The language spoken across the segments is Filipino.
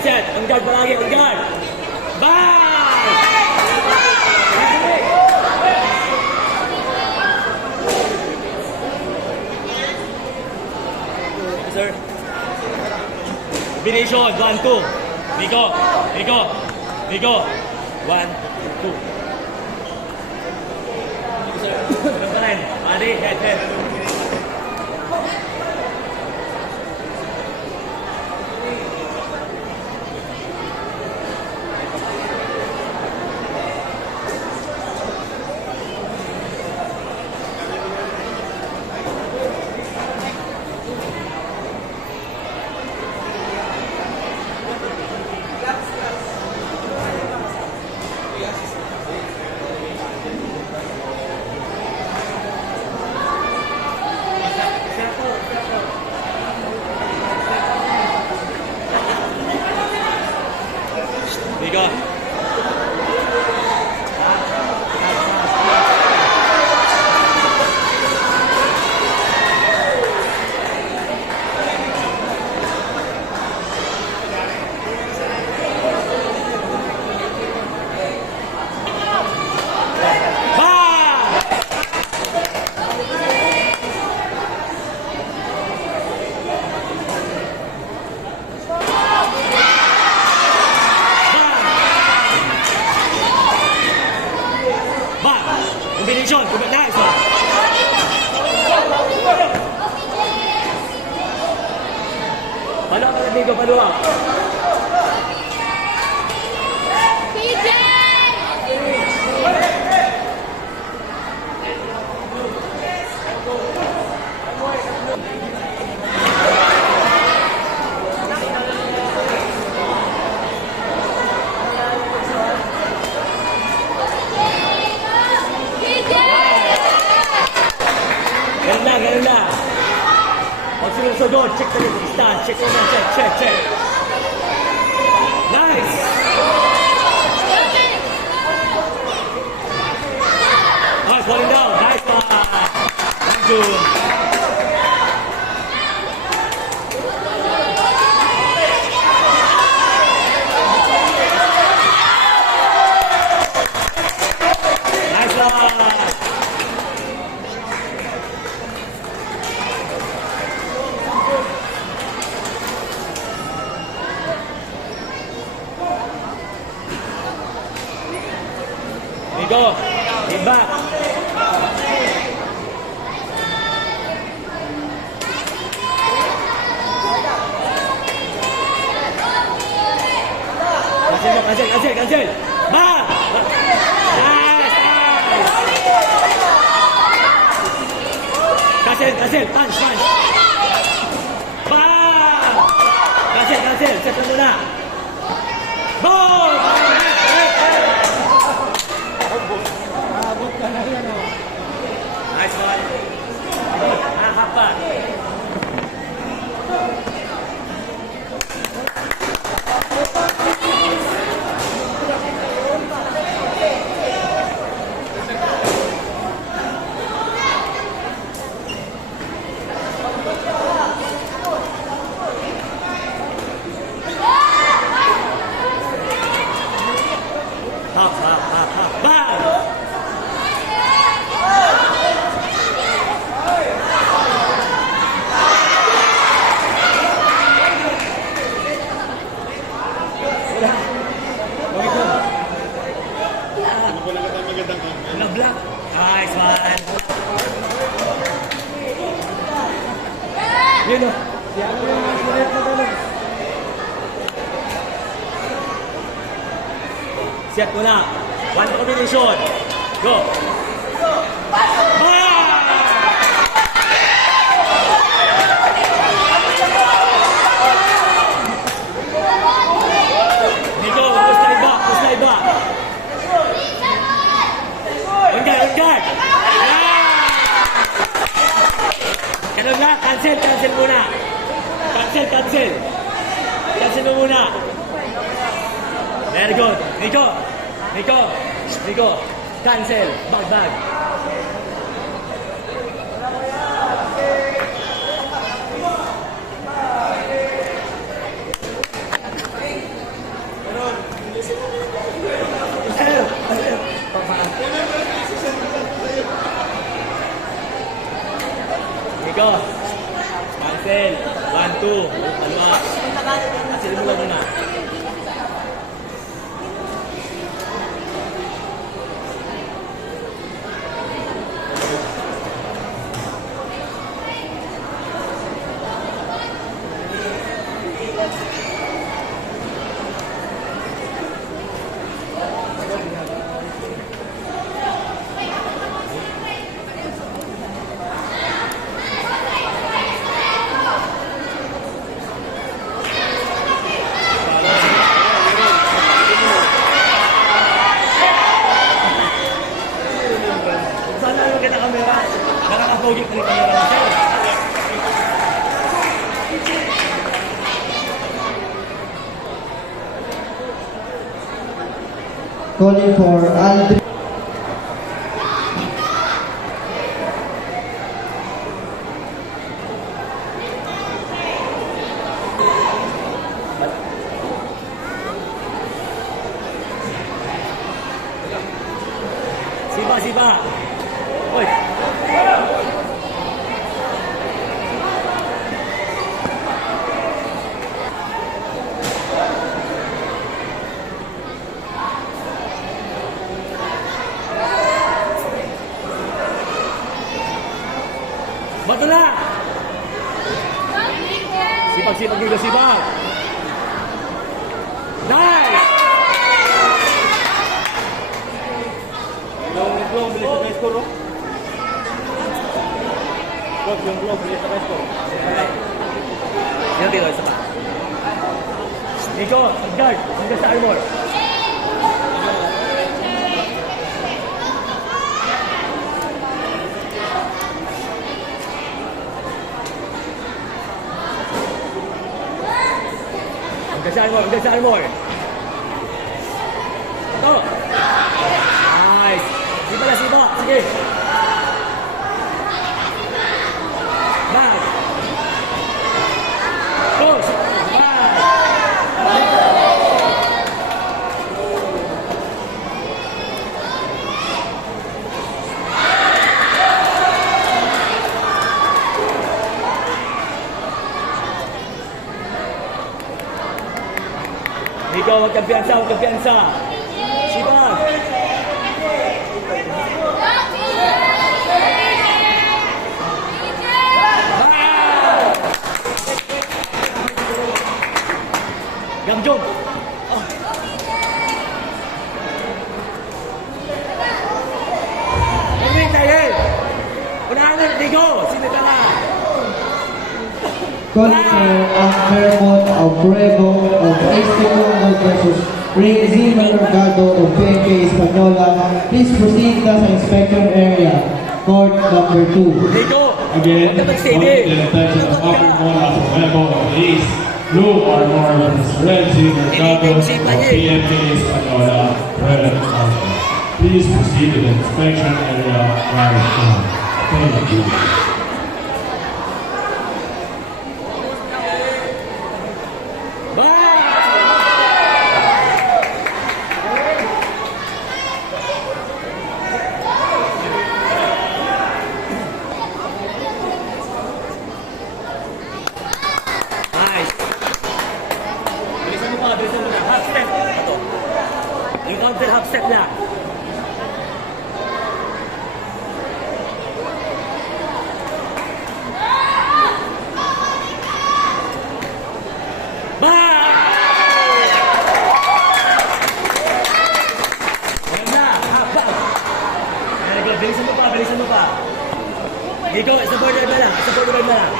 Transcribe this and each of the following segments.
Set. On guard palagi. On guard. Bang! Sir. Combination. 1, 2. Nico. 1, 2. Sir. Ganun pa rin. Adi. Head. Nico. Combination, nice. Paano ka nag-ligo pa doon? PJ! Ganun na. Pag sinusunod, check na rin. Stand, check. Nice! Nice, falling down. Nice one. Thank you. Nice one. Nico, get back. Cancel. Back. Nice. Cancel. Punch. Back. Cancel. Set na muna. Boom! Nice one. Hapa. Bang! Block. Nice one. Yun o. Set mo na. One combination. Go. Nico, slide back. On guard. Ganun na, cancel muna. Cancel mo muna. Very good. Nico. Cancel. Bag. calling for Aldrin. Sipa, sipa. Uy. Bato na! Sipag, sipag dito, sipag! Nice! Yung glow, bilis na guys ko, no? Yung glow, bilis na guys ko. Yan dito, isa pa. Nico, guard, hanggang sa armor. Hanggang sa armor, hanggang sa armor. Ito. Nice. Sipa na, sipa. Sige. Back. Close. Back. Ikaw, huwag kampiyansa, huwag kampiyansa. Sipag. Gamjog. Oh. Ulit tayo. Unahan na, Digo. Sino ka na? Calling for Fairmont Abrego of AC Congo versus Ray Zimmer Mercado of PNK Espanola. Please proceed to the inspection area. Court number 2. Digo. Again, Huwag ka calling mag-steady. the attention of Upper Mona from Rebel of the East, Blue Armor versus Red Sea Mercado of PMK Espanola, Red Armor. Please proceed to the inspection area right now. Thank you. Nice. Bilisan mo pa, bilisan mo na. Half step. Ito. Yung counter half step na. Bilisan mo pa, bilisan mo pa. Ikaw, sa border na lang, sa border na lang.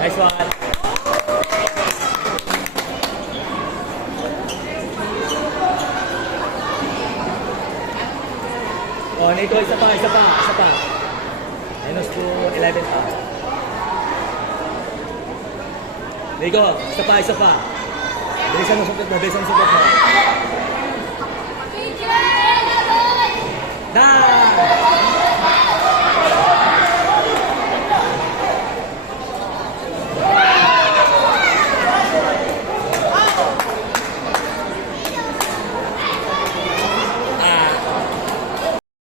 Nice one. Oh, Nico, isa pa, isa pa, isa pa. Minus to 11 pa. Nico, isa pa, isa pa. Bilisan mo supot mo, bilisan mo supot mo. Nice!